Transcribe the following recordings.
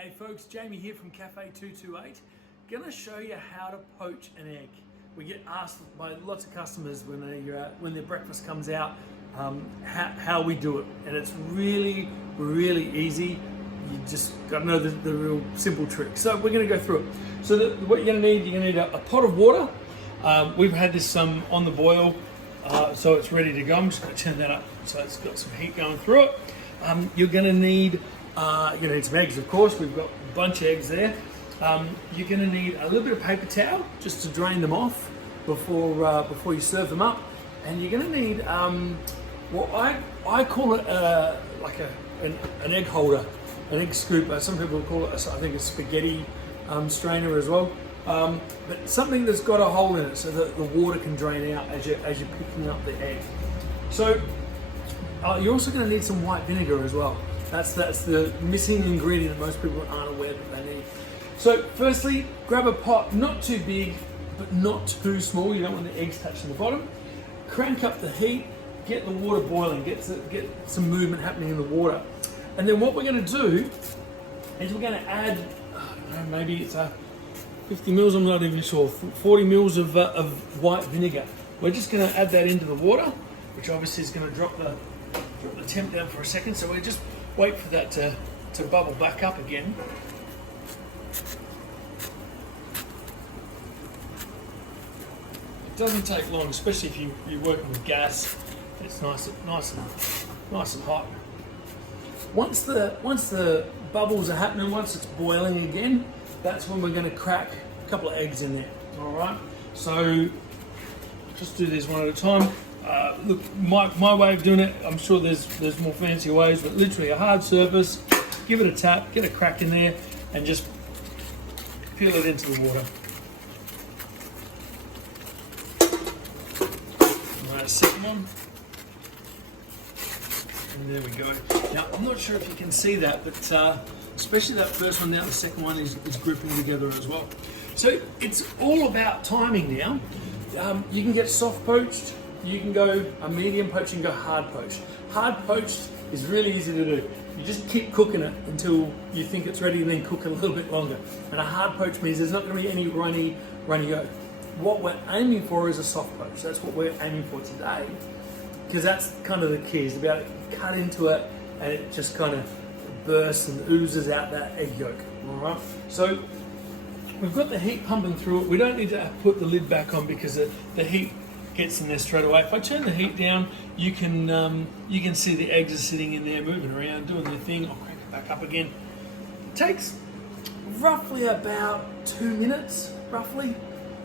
Hey folks, Jamie here from Café 228. Gonna show you how to poach an egg. We get asked by lots of customers when their breakfast comes out how we do it, and it's really easy. You just got to know the real simple trick. So we're going to go through it. So what you're going to need a pot of water. We've had this on the boil, so it's ready to go. I'm just going to turn that up so it's got some heat going through it. You're going to need some eggs, of course. We've got a bunch of eggs there. You're going to need a little bit of paper towel just to drain them off before you serve them up. And you're going to need what I call it like an egg holder, an egg scooper. Some people call it, I think, a spaghetti strainer as well. But something that's got a hole in it so that the water can drain out as you're picking up the egg. So you're also going to need some white vinegar as well. That's the missing ingredient that most people aren't aware that they need. So firstly, grab a pot, not too big, but not too small. You don't want the eggs touching the bottom. Crank up the heat, get the water boiling, get some movement happening in the water. And then what we're going to do is we're going to add, maybe it's 50 mils, I'm not even sure, 40 mils of white vinegar. We're just going to add that into the water, which obviously is going to drop the temp down for a second. So we just wait for that to bubble back up again. It doesn't take long, especially if you're working with gas. It's nice and hot. Once the bubbles are happening, once it's boiling again, that's when we're going to crack a couple of eggs in there. All right. So just do these one at a time. Look, my way of doing it, I'm sure there's more fancy ways, but literally a hard surface, give it a tap, get a crack in there, and just peel it into the water. Alright, second one. And there we go. Now, I'm not sure if you can see that, but especially that first one now, the second one is gripping together as well. So it's all about timing now. You can get soft poached. You can go a medium poach, you can go hard poached. Hard poached is really easy to do. You just keep cooking it until you think it's ready and then cook it a little bit longer. And a hard poach means there's not going to be any runny yolk. What we're aiming for is a soft poach. That's what we're aiming for today, because that's kind of the key, is about cut into it and it just kind of bursts and oozes out that egg yolk. All right. So we've got the heat pumping through it. We don't need to put the lid back on because the heat gets in there straight away. If I turn the heat down, you can see the eggs are sitting in there, moving around, doing their thing. I'll crank it back up again. It takes roughly about 2 minutes, roughly.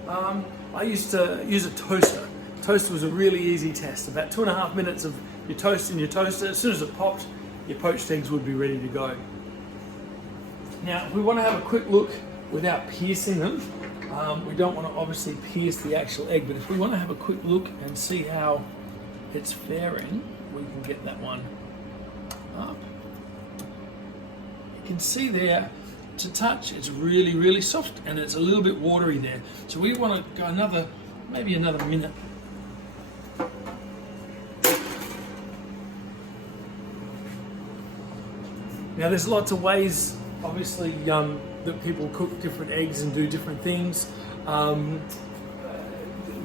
I used to use a toaster. Toaster was a really easy test. About 2.5 minutes of your toast in your toaster. As soon as it popped, your poached eggs would be ready to go. Now, if we want to have a quick look without piercing them, we don't want to obviously pierce the actual egg, but if we want to have a quick look and see how it's faring, we can get that one up. You can see there, to touch, it's really soft and it's a little bit watery there. So we want to go maybe another minute. Now there's lots of ways, obviously, that people cook different eggs and do different things.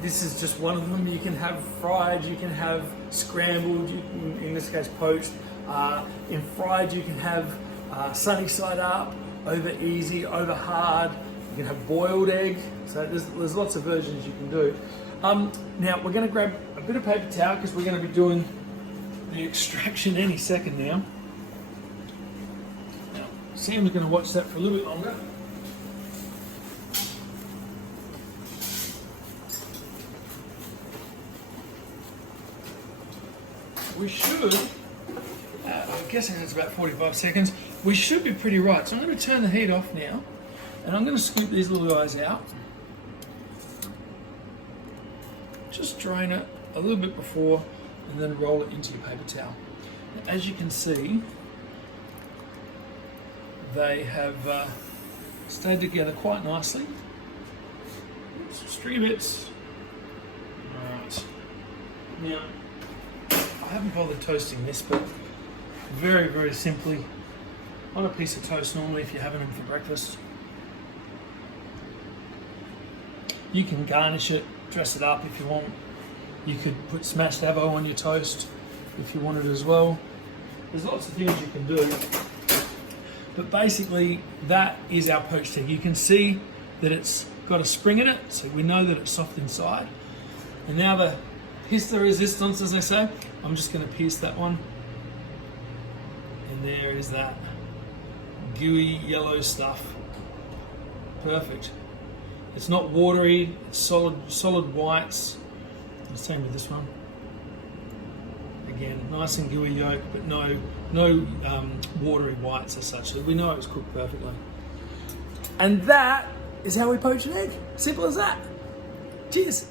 This is just one of them. You can have fried, you can have scrambled, in this case poached. In fried, you can have sunny side up, over easy, over hard. You can have boiled egg. So there's lots of versions you can do. Now we're going to grab a bit of paper towel because we're going to be doing the extraction any second now. Sam's going to watch that for a little bit longer. We should, I'm guessing it's about 45 seconds, we should be pretty right. So I'm going to turn the heat off now, and I'm going to scoop these little guys out. Just drain it a little bit before, and then roll it into your paper towel. As you can see, they have stayed together quite nicely. Some stringy bits. Alright. Now, I haven't bothered toasting this, but very simply, on a piece of toast normally if you're having them for breakfast. You can garnish it, dress it up if you want. You could put smashed avo on your toast if you wanted as well. There's lots of things you can do. But basically, that is our poached egg. You can see that it's got a spring in it, so we know that it's soft inside. And now the piece de resistance, as they say, I'm just going to pierce that one. And there is that gooey yellow stuff. Perfect. It's not watery, it's solid whites. The same with this one. Again, nice and gooey yolk, but no watery whites as such. So we know it was cooked perfectly. And that is how we poach an egg. Simple as that. Cheers.